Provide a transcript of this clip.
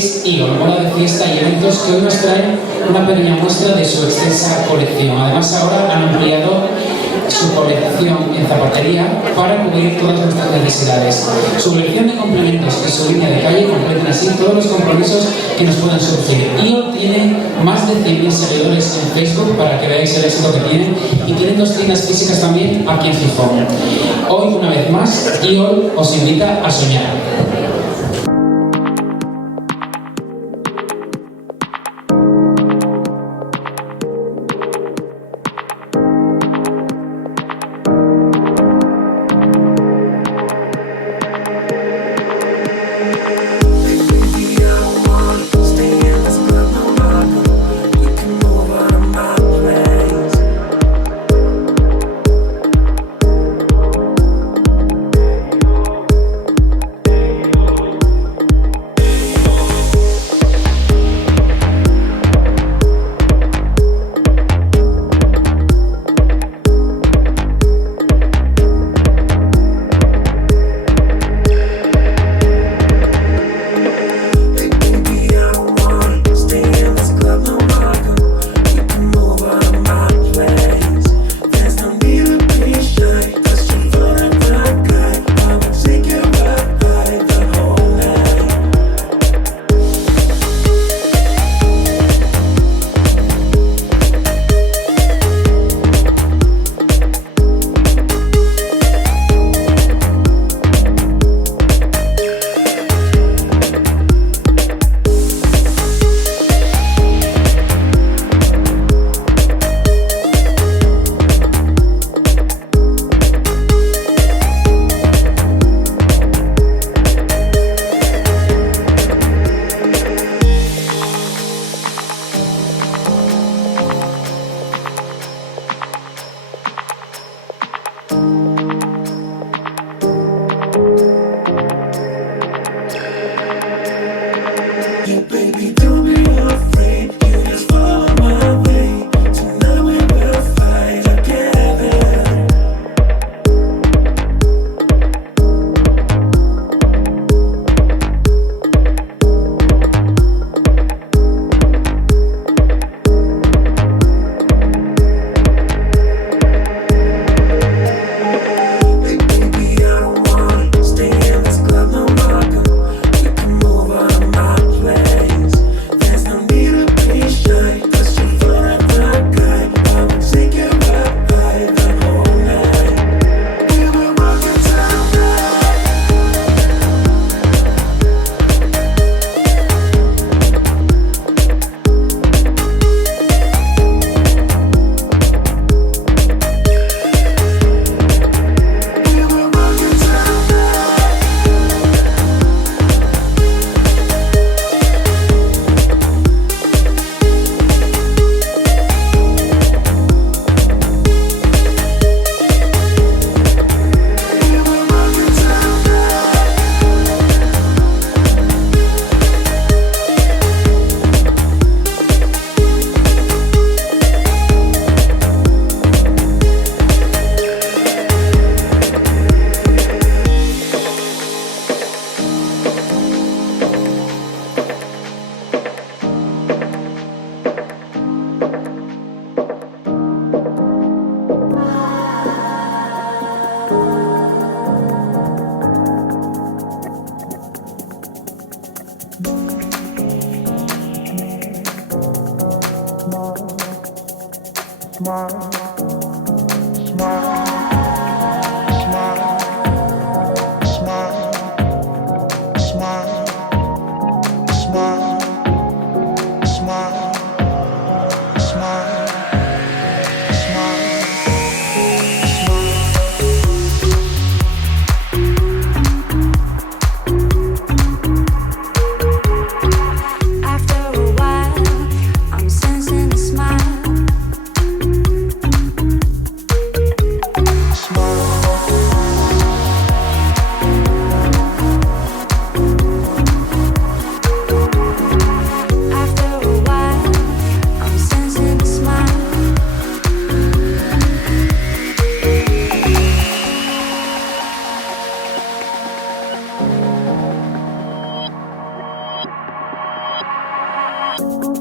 es IOL, moda de fiesta y eventos, que hoy nos trae una pequeña muestra de su extensa colección. Además, ahora han ampliado su colección en zapatería para cubrir todas nuestras necesidades. Su colección de complementos y su línea de calle completan así todos los compromisos que nos puedan surgir. IOL tiene más de 100.000 seguidores en Facebook para que veáis el éxito que tienen, y tienen 2 tiendas físicas también aquí en Gijón. Hoy, una vez más, IOL os invita a soñar. I'm